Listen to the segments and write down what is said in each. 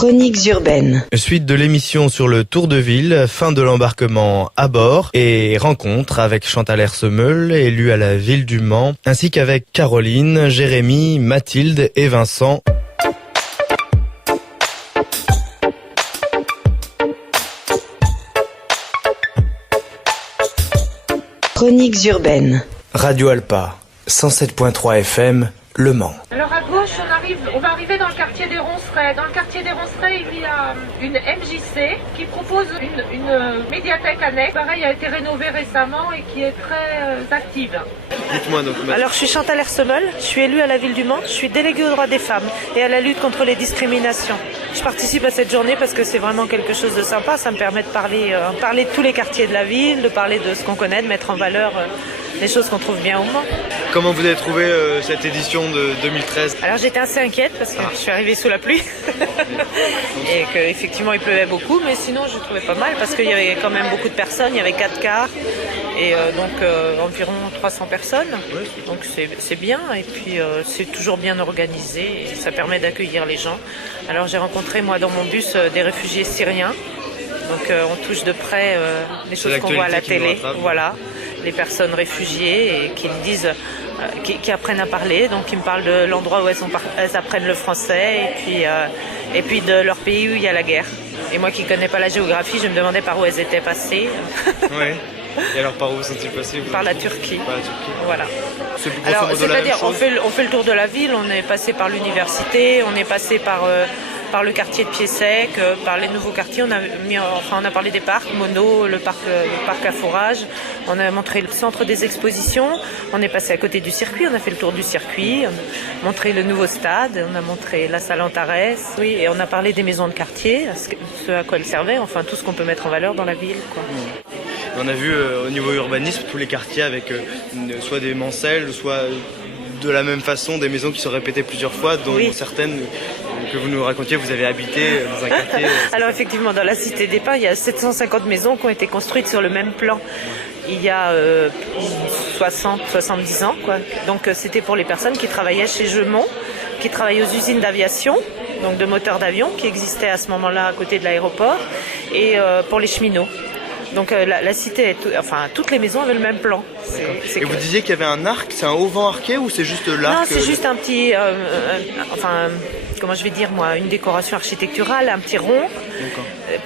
Chroniques urbaines. Suite de l'émission sur le Tour de Ville, fin de l'embarquement à bord et rencontre avec Chantal Hersemeul, élue à la ville du Mans, ainsi qu'avec Caroline, Jérémy, Mathilde et Vincent. Chroniques urbaines. Radio Alpa, 107.3 FM, Le Mans. Alors à gauche, on va arriver dans le quartier des Roncerets. Dans le quartier des Roncerets, il y a une MJC qui propose une médiathèque annexe. Pareil, a été rénovée récemment et qui est très active. Dites-moi donc. Alors je suis Chantal Hersemeul, je suis élue à la ville du Mans, je suis déléguée aux droits des femmes et à la lutte contre les discriminations. Je participe à cette journée parce que c'est vraiment quelque chose de sympa, ça me permet de parler de tous les quartiers de la ville, de parler de ce qu'on connaît, de mettre en valeur les choses qu'on trouve bien au Mans. Comment vous avez trouvé cette édition de 2013 ? Alors j'étais assez inquiète parce que je suis arrivée sous la pluie et qu'effectivement il pleuvait beaucoup, mais sinon je trouvais pas mal parce qu'il y avait quand même beaucoup de personnes, il y avait 4 cars et donc environ 300 personnes, donc c'est bien et puis c'est toujours bien organisé et ça permet d'accueillir les gens. Alors j'ai rencontré moi dans mon bus des réfugiés syriens, donc on touche de près les choses qu'on voit à la télé, voilà, les personnes réfugiées et qui me disent qui apprennent à parler, donc ils me parlent de l'endroit où elles apprennent le français et puis de leur pays où il y a la guerre. Et moi qui ne connais pas la géographie, je me demandais par où elles étaient passées. Oui. Et alors par où sont-ils passés ? Par la Turquie. Par la Turquie. Voilà. Alors c'est-à-dire on fait le tour de la ville, on est passé par l'université, on est passé par le quartier de Pied-Sec, par les nouveaux quartiers, on a parlé des parcs, Mono, le parc à fourrage, on a montré le centre des expositions, on est passé à côté du circuit, on a fait le tour du circuit, on a montré le nouveau stade, on a montré la salle Antares, oui, et on a parlé des maisons de quartier, ce à quoi elles servaient, enfin tout ce qu'on peut mettre en valeur dans la ville, quoi. On a vu au niveau urbanisme tous les quartiers avec soit des mancelles, soit de la même façon des maisons qui sont répétées plusieurs fois, dont certaines que vous nous racontiez, vous avez habité dans un quartier. Alors effectivement, dans la Cité des Pins, il y a 750 maisons qui ont été construites sur le même plan. Il y a 70 ans, quoi. Donc c'était pour les personnes qui travaillaient chez Gemont, qui travaillaient aux usines d'aviation, donc de moteurs d'avion, qui existaient à ce moment-là à côté de l'aéroport, et pour les cheminots. Donc la cité, toutes les maisons avaient le même plan. Et vous disiez qu'il y avait un arc, c'est un auvent arqué ou c'est juste l'arc ? Non, c'est juste un petit, comment je vais dire moi, une décoration architecturale, un petit rond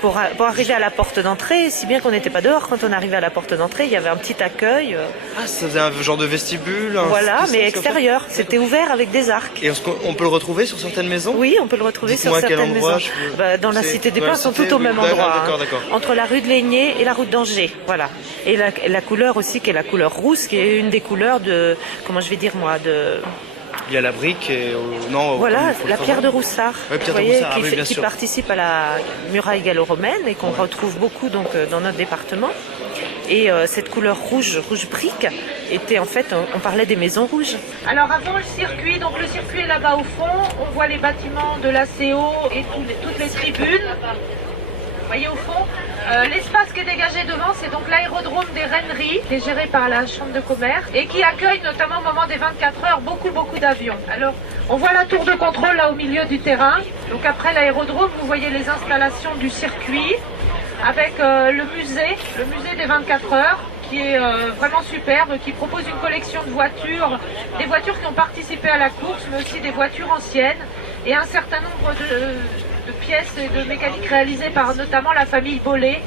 pour arriver à la porte d'entrée, si bien qu'on n'était pas dehors. Quand on arrivait à la porte d'entrée, il y avait un petit accueil. Ah, ça faisait un genre de vestibule. Voilà, mais extérieur. C'était ouvert avec des arcs. Et on peut le retrouver sur certaines maisons ? Oui, on peut le retrouver sur certaines maisons. Dans la Cité des Pins, ils sont tous au même endroit. D'accord. Entre la rue de Laigné et la route d'Angers, voilà. Et la couleur aussi, qui est la couleur rousse, qui est une des couleurs de, comment je vais dire moi, de... Il y a la brique et voilà, la pierre de Roussard, qui participe à la muraille gallo-romaine et qu'on retrouve beaucoup donc dans notre département. Et cette couleur rouge brique était en fait, on parlait des maisons rouges. Alors avant le circuit, donc le circuit est là-bas au fond, on voit les bâtiments de l'ACO et toutes les tribunes. Vous voyez au fond, l'espace qui est dégagé devant, c'est donc l'aérodrome des Renneries, qui est géré par la Chambre de commerce et qui accueille notamment au moment des 24 heures beaucoup d'avions. Alors, on voit la tour de contrôle là au milieu du terrain. Donc après l'aérodrome, vous voyez les installations du circuit avec le musée des 24 heures, qui est vraiment superbe, qui propose une collection de voitures, des voitures qui ont participé à la course, mais aussi des voitures anciennes et un certain nombre de pièces et de mécaniques réalisées par notamment la famille Bollé,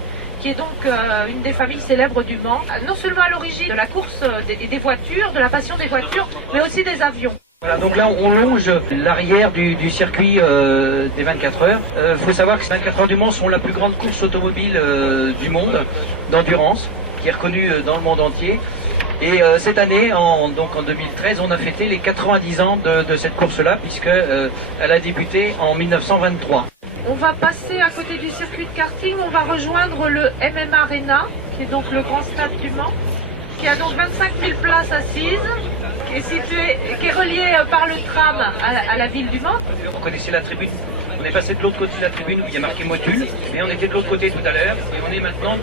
qui est donc une des familles célèbres du Mans, non seulement à l'origine de la course des voitures, de la passion des voitures, mais aussi des avions. Voilà, donc là on longe l'arrière du circuit des 24 heures. Faut savoir que les 24 heures du Mans sont la plus grande course automobile du monde, d'endurance, qui est reconnue dans le monde entier. Et cette année, en 2013, on a fêté les 90 ans de cette course-là, puisqu'elle a débuté en 1923. On va passer à côté du circuit de karting, on va rejoindre le MM Arena, qui est donc le grand stade du Mans, qui a donc 25 000 places assises, qui est relié par le tram à la ville du Mans. Vous connaissez la tribune ? On est passé de l'autre côté de la tribune où il y a marqué module, mais on était de l'autre côté tout à l'heure, et on est maintenant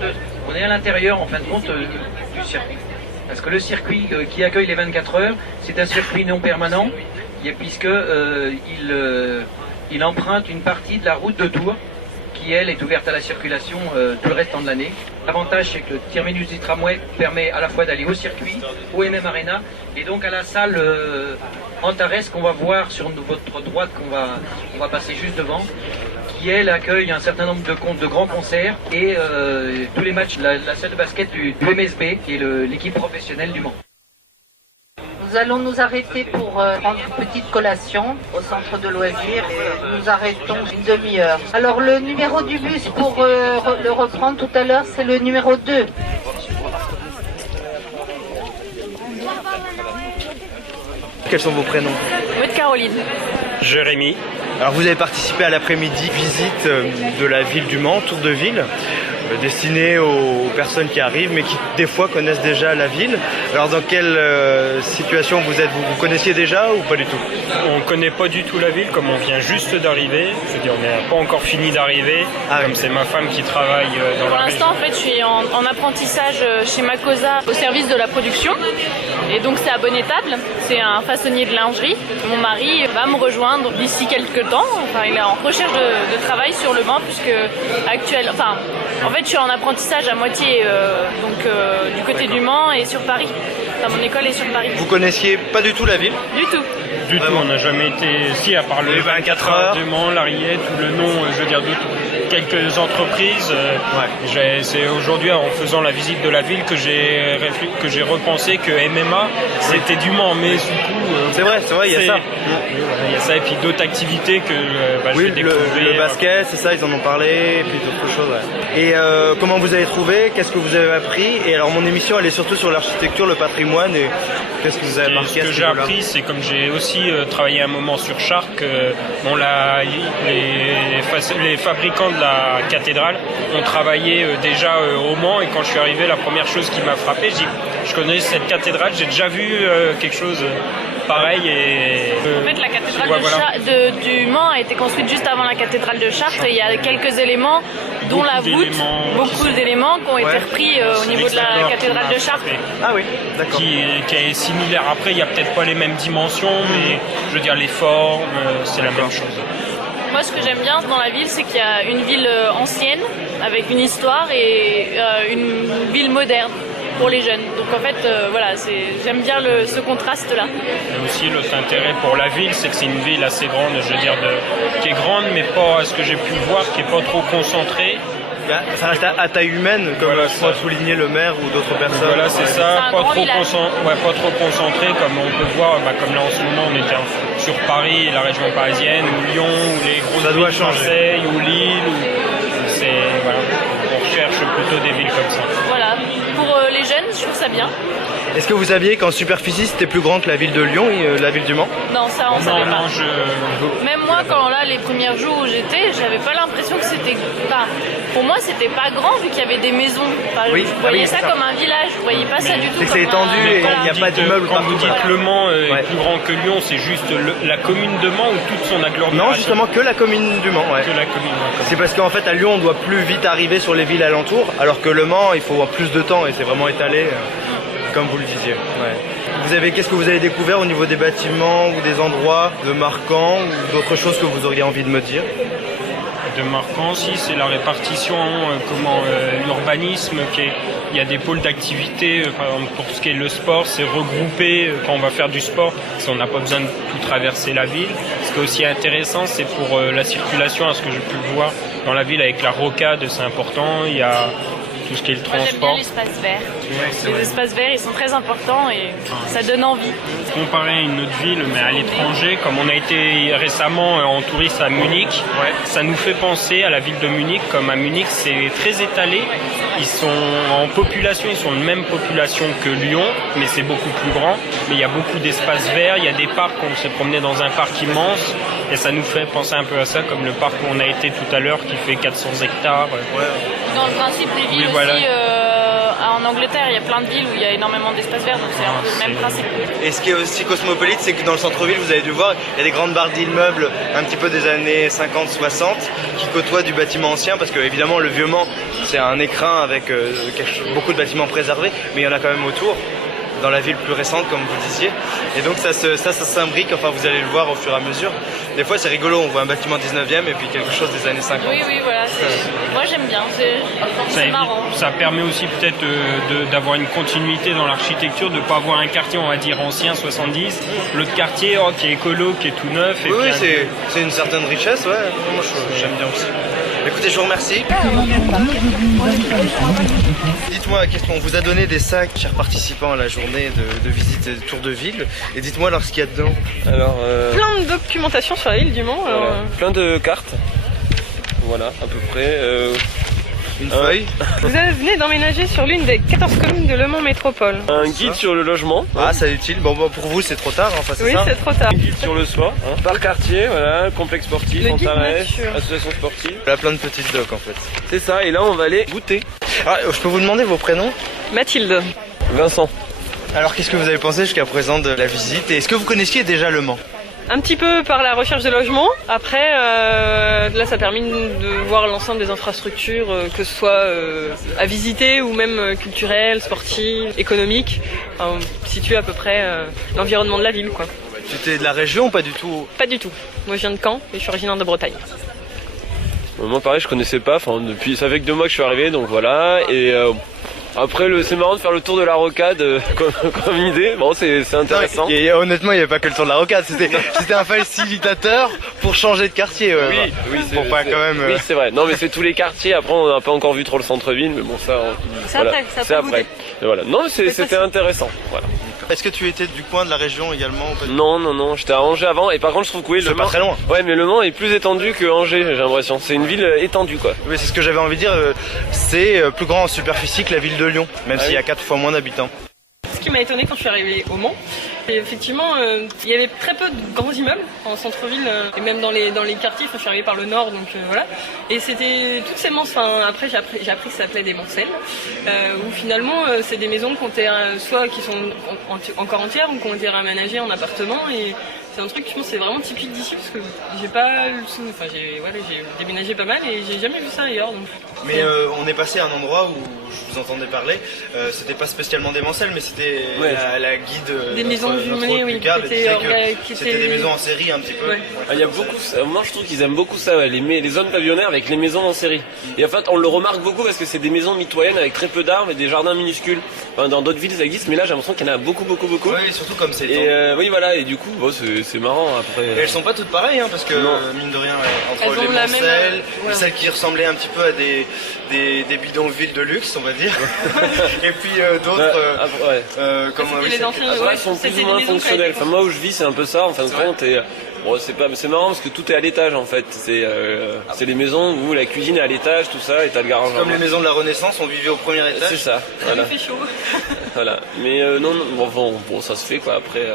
on est à l'intérieur en fin de compte du circuit. Parce que le circuit qui accueille les 24 heures, c'est un circuit non permanent, puisque il emprunte une partie de la route de Tours, qui elle est ouverte à la circulation tout le restant de l'année. L'avantage c'est que le terminus du tramway permet à la fois d'aller au circuit, au MM Arena, et donc à la salle Antares qu'on va voir sur votre droite, qu'on va passer juste devant, qui elle accueille un certain nombre de grands concerts et tous les matchs, la salle de basket du MSB, qui est l'équipe professionnelle du Mans. Nous allons nous arrêter pour prendre une petite collation au centre de loisirs et nous arrêtons une demi-heure. Alors le numéro du bus pour le reprendre tout à l'heure, c'est le numéro 2. Quels sont vos prénoms? Maud Caroline. Jérémy. Alors vous avez participé à l'après-midi visite de la ville du Mans, tour de ville, destinée aux personnes qui arrivent mais qui des fois connaissent déjà la ville. Alors dans quelle situation vous êtes? Vous connaissiez déjà ou pas du tout? On ne connaît pas du tout la ville, comme on vient juste d'arriver. Je veux dire, on n'a pas encore fini d'arriver. Comme c'est ma femme qui travaille dans la région. Pour l'instant, en fait, je suis en apprentissage chez Makosa au service de la production. Et donc, c'est à Bonnetable. C'est un façonnier de lingerie. Mon mari va me rejoindre d'ici quelques temps. Enfin, il est en recherche de travail sur le Mans, puisque en fait, je suis en apprentissage à moitié du côté du Mans et sur Paris. Enfin, mon école est sur Paris. Vous connaissiez pas du tout la ville? Du tout. Du tout, on n'a jamais été ici, à part le 24 heures du Mans, l'Ariette, ou le nom, je veux dire, de quelques entreprises. C'est aujourd'hui, en faisant la visite de la ville, que j'ai repensé que MMA, c'était du Mans, mais du coup... c'est vrai, il y a ça. Il y a ça, et puis d'autres activités que je vais découvrir. Le basket, c'est ça, ils en ont parlé, et puis d'autres choses. Ouais. Et comment vous avez trouvé? Qu'est-ce que vous avez appris? Et alors, mon émission, elle est surtout sur l'architecture, le patrimoine, et qu'est-ce que vous avez marqué? Ce que j'ai appris, c'est comme j'ai aussi travaillé un moment sur Chartres, les fabricants de la cathédrale ont travaillé déjà au Mans, et quand je suis arrivé, la première chose qui m'a frappé, je connais cette cathédrale, j'ai déjà vu quelque chose pareil. En fait, la cathédrale du Mans a été construite juste avant la cathédrale de Chartres, et il y a quelques éléments, dont la voûte, beaucoup d'éléments qui ont été repris au niveau de la cathédrale de Chartres. Ah oui, d'accord. Qui est similaire. Après, il n'y a peut-être pas les mêmes dimensions, mais je veux dire, les formes, c'est la même chose. Moi, ce que j'aime bien dans la ville, c'est qu'il y a une ville ancienne, avec une histoire, et une ville moderne pour les jeunes. Donc en fait, j'aime bien ce contraste-là. Et aussi, l'autre intérêt pour la ville, c'est que c'est une ville assez grande, je veux dire, qui est grande, mais pas, à ce que j'ai pu voir, qui n'est pas trop concentrée. Ça reste à taille humaine, comme soit souligner le maire ou d'autres personnes. Voilà, c'est ça, pas trop concentré, comme on peut voir, comme là en ce moment on était sur Paris, la région parisienne, ou Lyon, ou les grosses villes, Marseille, ou Lille, on recherche plutôt des villes comme ça. Voilà, pour les jeunes, je trouve ça bien. Est-ce que vous saviez qu'en superficie c'était plus grand que la ville de Lyon et la ville du Mans? Non, ça on savait pas. Même moi, quand les premiers jours où j'étais, j'avais pas l'impression que c'était... pour moi, c'était pas grand vu qu'il y avait des maisons. Je voyais ça comme un village, je voyais pas ça du tout. C'est que c'est étendu et il n'y a pas d'immeuble. Quand vous dites Le Mans est plus grand que Lyon, c'est juste la commune de Mans ou toute son agglomération? Non, justement que la commune du Mans. Ouais. Que la commune. C'est parce qu'en fait à Lyon on doit plus vite arriver sur les villes alentours, alors que Le Mans il faut avoir plus de temps et c'est vraiment étalé. Comme vous le disiez. Ouais. Qu'est-ce que vous avez découvert au niveau des bâtiments ou des endroits de marquants ou d'autres choses que vous auriez envie de me dire? De marquant, si, c'est la répartition, l'urbanisme, il y a des pôles d'activité, par exemple pour ce qui est le sport, c'est regroupé quand on va faire du sport, parce qu'on n'a pas besoin de tout traverser la ville. Ce qui est aussi intéressant, c'est pour la circulation, à ce que j'ai pu voir dans la ville avec la rocade, c'est important, il y a tout ce qui est le transport. J'aime bien l'espace vert. Les espaces verts, ils sont très importants et ça donne envie. Comparé à une autre ville, mais à l'étranger, comme on a été récemment en touriste à Munich, ça nous fait penser à la ville de Munich. Comme à Munich, c'est très étalé. Ils sont en population, ils sont de même population que Lyon, mais c'est beaucoup plus grand. Mais il y a beaucoup d'espaces verts, il y a des parcs, on s'est promené dans un parc immense, et ça nous fait penser un peu à ça, comme le parc où on a été tout à l'heure, qui fait 400 hectares. Dans le principe des villes aussi, en Angleterre, il y a plein de villes où il y a énormément d'espaces verts, donc c'est un peu le même principe. Et ce qui est aussi cosmopolite, c'est que dans le centre-ville, vous avez dû voir, il y a des grandes barres d'immeubles un petit peu des années 50-60 qui côtoient du bâtiment ancien, parce que évidemment le Vieux Mans, c'est un écrin avec beaucoup de bâtiments préservés, mais il y en a quand même autour, dans la ville plus récente, comme vous disiez. Et donc ça s'imbrique, enfin vous allez le voir au fur et à mesure. des fois c'est rigolo, on voit un bâtiment 19e et puis quelque chose des années 50. Oui, voilà. Moi j'aime bien, c'est marrant. Ça permet aussi peut-être d'avoir une continuité dans l'architecture, de ne pas avoir un quartier, on va dire, ancien, 70, l'autre quartier qui est écolo, qui est tout neuf. Et oui, c'est une certaine richesse, ouais. Moi j'aime bien aussi. Écoutez, je vous remercie. Dites-moi, on vous a donné des sacs, chers participants à la journée de visite et de tour de ville. Et dites-moi alors ce qu'il y a dedans. Alors, plein de documentation sur la ville du Mans. Voilà. Plein de cartes. Voilà, à peu près. Une feuille. Vous venez d'emménager sur l'une des 14 communes de Le Mans Métropole. Un guide sur le logement. Ah, c'est utile. Bon, pour vous, c'est trop tard, enfin, c'est oui, ça. Oui, c'est trop tard. Un guide sur le soir. Par quartier, voilà, complexe sportif, Antares, association sportive. Il y a plein de petites docs en fait. C'est ça, et là on va aller goûter. Ah, je peux vous demander vos prénoms? Mathilde. Vincent. Alors, qu'est-ce que vous avez pensé jusqu'à présent de la visite? Et est-ce que vous connaissiez déjà Le Mans? Un petit peu par la recherche de logement. Après, là, ça a permis de voir l'ensemble des infrastructures, que ce soit à visiter ou même culturelles, sportives, économiques. Enfin, situer à peu près l'environnement de la ville, quoi. Tu étais de la région ou pas du tout? Pas du tout. Moi, je viens de Caen et je suis originaire de Bretagne. Moi, pareil, je connaissais pas. Enfin, depuis, ça fait que 2 mois que je suis arrivé, donc voilà. Et après, c'est marrant de faire le tour de la rocade comme idée. Bon, c'est intéressant. Et honnêtement, il n'y avait pas que le tour de la rocade. C'était un facilitateur pour changer de quartier. Ouais, oui, pour pas quand même. Oui, c'est vrai. Non, mais c'est tous les quartiers. Après, on n'a pas encore vu trop le centre-ville, mais bon, ça. C'est voilà. après. C'est après. Et voilà. Non, mais c'était intéressant. Voilà. Est-ce que tu étais du coin de la région également ou pas? Non, j'étais à Angers avant. Et par contre, je trouve que oui, c'est pas très loin. Ouais, mais Le Mans est plus étendu que Angers, j'ai l'impression. C'est une ville étendue, quoi. Oui, c'est ce que j'avais envie de dire. C'est plus grand en superficie que la ville de Lyon, même s'il y a 4 fois moins d'habitants. Ce qui m'a étonné quand je suis arrivée au Mans, et effectivement, il y avait très peu de grands immeubles en centre-ville et même dans les quartiers. Je suis arrivée par le nord, donc voilà. Et c'était toutes ces manselles. Après, j'ai appris que ça s'appelait des manselles, où finalement, c'est des maisons qui ont été, soit qui sont encore entières ou qui ont été réaménagées en appartements. Et c'est un truc, je pense, c'est vraiment typique d'ici parce que j'ai pas le enfin, j'ai déménagé pas mal et j'ai jamais vu ça ailleurs. Donc. Mais on est passé à un endroit où je vous entendais parler. C'était pas spécialement des manselles, mais c'était la guide. Des maisons jumelées, oui. C'était des maisons en série un petit peu. Ouais. Il y a beaucoup. Moi, je trouve qu'ils aiment beaucoup ça, les zones pavillonnaires avec les maisons en série. Et en fait, on le remarque beaucoup parce que c'est des maisons mitoyennes avec très peu d'arbres et des jardins minuscules. Enfin, dans d'autres villes, ça existe, mais là, j'ai l'impression qu'il y en a beaucoup. Oui, surtout comme c'est. Et oui, voilà. Et du coup, bon, c'est marrant après. Et elles sont pas toutes pareilles, hein, parce que mine de rien, entre les mancelles, celles qui ressemblaient un petit peu à des bidonvilles de luxe, on va dire, et puis d'autres, comme les anciens, sont plus ou moins fonctionnels. Enfin, moi où je vis, c'est un peu ça en fin de compte. Et bon, c'est marrant parce que tout est à l'étage en fait. C'est les maisons où la cuisine est à l'étage, tout ça, et t'as le garage. Comme les maisons de la Renaissance, on vivait au premier étage. C'est ça. Voilà. Il fait chaud. Voilà. Mais non, bon, ça se fait quoi après.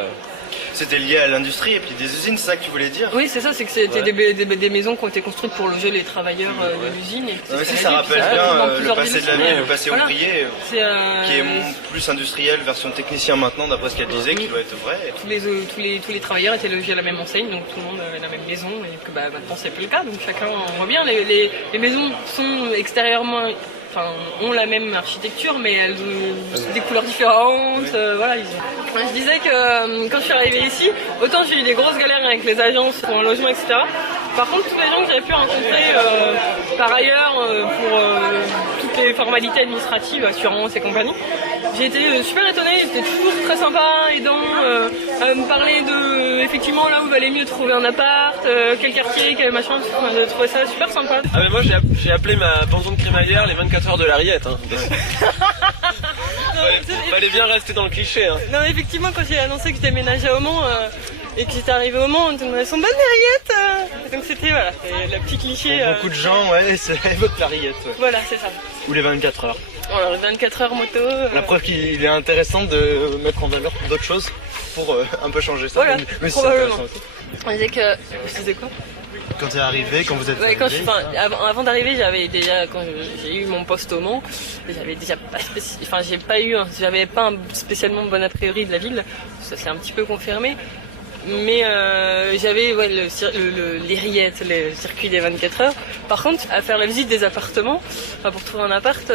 C'était lié à l'industrie et puis des usines, c'est ça que tu voulais dire? Oui, c'est ça, c'est que c'était des maisons qui ont été construites pour loger les travailleurs de l'usine. Ça rappelle bien le passé de la ville, le passé ouvrier, qui est plus industriel, version technicien maintenant, d'après ce qu'elle disait, qui doit être vrai. Tous les travailleurs étaient logés à la même enseigne, donc tout le monde avait la même maison, et que maintenant c'est plus le cas, donc chacun, on voit bien, les maisons sont extérieurement... Enfin, ont la même architecture, mais elles ont des couleurs différentes. Voilà. Je disais que quand je suis arrivée ici, autant j'ai eu des grosses galères avec les agences pour un logement, etc. Par contre, tous les gens que j'avais pu rencontrer par ailleurs pour toutes les formalités administratives, assurances et compagnie, j'ai été super étonnée. Ils étaient toujours très sympas, aidants, à me parler de effectivement là où il valait mieux trouver un appart, quel quartier, quel machin. J'ai trouvé ça super sympa. Ah mais moi j'ai appelé ma pension de crémaillère les 24 heures de la Riette. Hein. Fallait bien rester dans le cliché. Hein. Non, effectivement, quand j'ai annoncé que je déménageais au Mans et que j'étais arrivée au Mans, on me demandait son bonne Riette. Donc c'était voilà, la petite cliché. Beaucoup de gens, c'est votre la Riette. Ouais. Voilà, c'est ça. Ou les 24 heures. Alors les 24 heures moto. La preuve qu'il est intéressant de mettre en valeur d'autres choses pour un peu changer ça. Voilà, mais probablement. On disait que... Je disais quoi? Quand t'es arrivé, quand vous êtes arrivé, avant d'arriver, j'avais déjà, quand j'ai eu mon poste au Mans, j'avais déjà pas j'avais pas spécialement bon a priori de la ville, ça s'est un petit peu confirmé. mais j'avais les rillettes, le circuit des 24 heures. Par contre, à faire la visite des appartements, pour trouver un appart,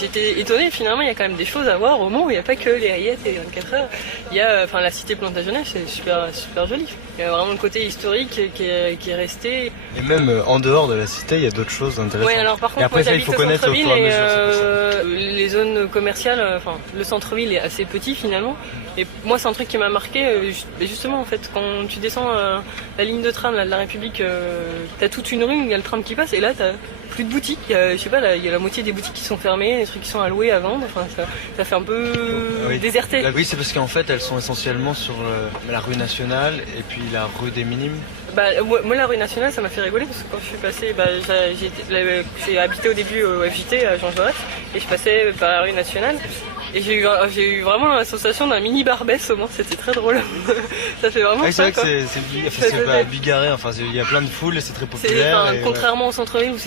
j'étais étonnée. Finalement, il y a quand même des choses à voir au Mans. Il n'y a pas que les rillettes et les 24 heures. Il y a, la cité Plantagenet, c'est super joli. Il y a vraiment le côté historique qui est resté. Et même en dehors de la cité, il y a d'autres choses intéressantes. Ouais, alors par contre, et après, moi, il faut connaître au fur et à mesure. Les zones commerciales, le centre-ville est assez petit finalement. Et moi, c'est un truc qui m'a marqué, justement en fait, quand tu descends la ligne de tram là, de la République, t'as toute une rue, il y a le tram qui passe, et là t'as plus de boutiques. Il y a la moitié des boutiques qui sont fermées, des trucs qui sont à louer, à vendre. Enfin, ça fait un peu déserté. Oui, c'est parce qu'en fait, elles sont essentiellement sur la rue Nationale et puis la rue des Minimes. Moi, la rue Nationale, ça m'a fait rigoler parce que quand je suis passée, j'ai habité au début au FJT à Jean Jaurès et je passais par la rue Nationale. Et j'ai eu vraiment la sensation d'un mini Barbès au Mans, c'était très drôle. Ça fait vraiment c'est vrai que c'est pas bigarré, il y a plein de foules et c'est très populaire. Contrairement au centre-ville où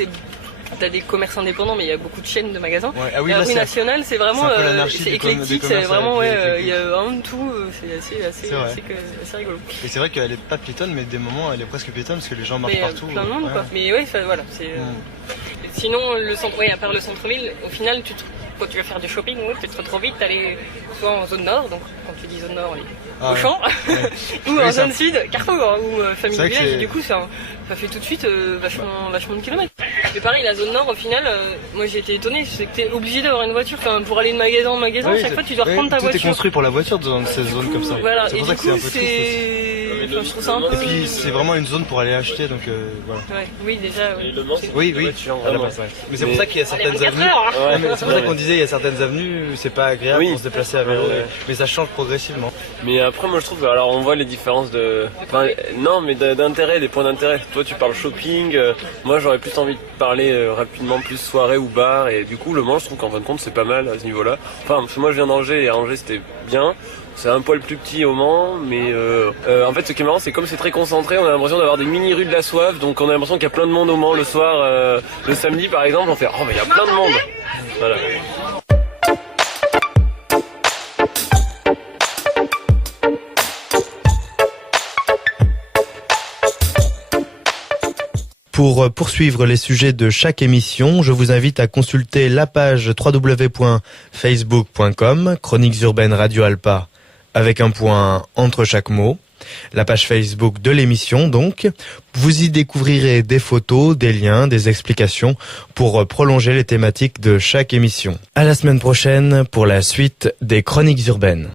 t'as des commerces indépendants, mais il y a beaucoup de chaînes de magasins. Ouais. La rue Nationale, c'est vraiment c'est éclectique, c'est vraiment il y a vraiment de tout, c'est assez rigolo. Et c'est vrai qu'elle est pas piétonne, mais des moments elle est presque piétonne parce que les gens marchent partout. Plein de monde quoi. Mais ouais, voilà, c'est. Sinon, à part le centre-ville, au final, quand tu vas faire du shopping, tu te retrouves vite d'aller soit en zone nord, donc quand tu dis zone nord, Auchan, ou en zone sud, Carrefour, ou Famille du Village, et du coup ça fait tout de suite vachement de kilomètres. Mais pareil, la zone nord, au final, moi j'ai été étonnée, c'est que t'es obligé d'avoir une voiture, pour aller de magasin en magasin, chaque fois tu dois reprendre ta voiture. Tout est construit pour la voiture dans ces zones comme ça. Voilà, c'est pour ça que c'est un peu triste. Je trouve ça un peu... Et puis c'est vraiment une zone pour aller acheter, donc voilà. Ouais, oui, déjà. Oui. Mais c'est pour ça qu'il y a certaines avenues. C'est pour ça qu'on disait il y a certaines avenues, c'est pas agréable pour se déplacer à vélo, mais ça change progressivement. Mais après, moi je trouve, alors on voit les différences d'intérêt, des points d'intérêt. Toi tu parles shopping, moi j'aurais plus envie de parler rapidement plus soirée ou bar, et du coup le Mans je trouve qu'en fin de compte c'est pas mal à ce niveau-là. Parce que moi je viens d'Angers et à Angers c'était bien. C'est un poil plus petit au Mans, mais en fait ce qui est marrant c'est comme c'est très concentré, on a l'impression d'avoir des mini rues de la soif, donc on a l'impression qu'il y a plein de monde au Mans le soir, le samedi par exemple, on fait il y a plein de monde. Voilà. Pour poursuivre les sujets de chaque émission, je vous invite à consulter la page www.facebook.com, Chroniques urbaines Radio Alpa, avec un point entre chaque mot. La page Facebook de l'émission donc. Vous y découvrirez des photos, des liens, des explications pour prolonger les thématiques de chaque émission. À la semaine prochaine pour la suite des Chroniques urbaines.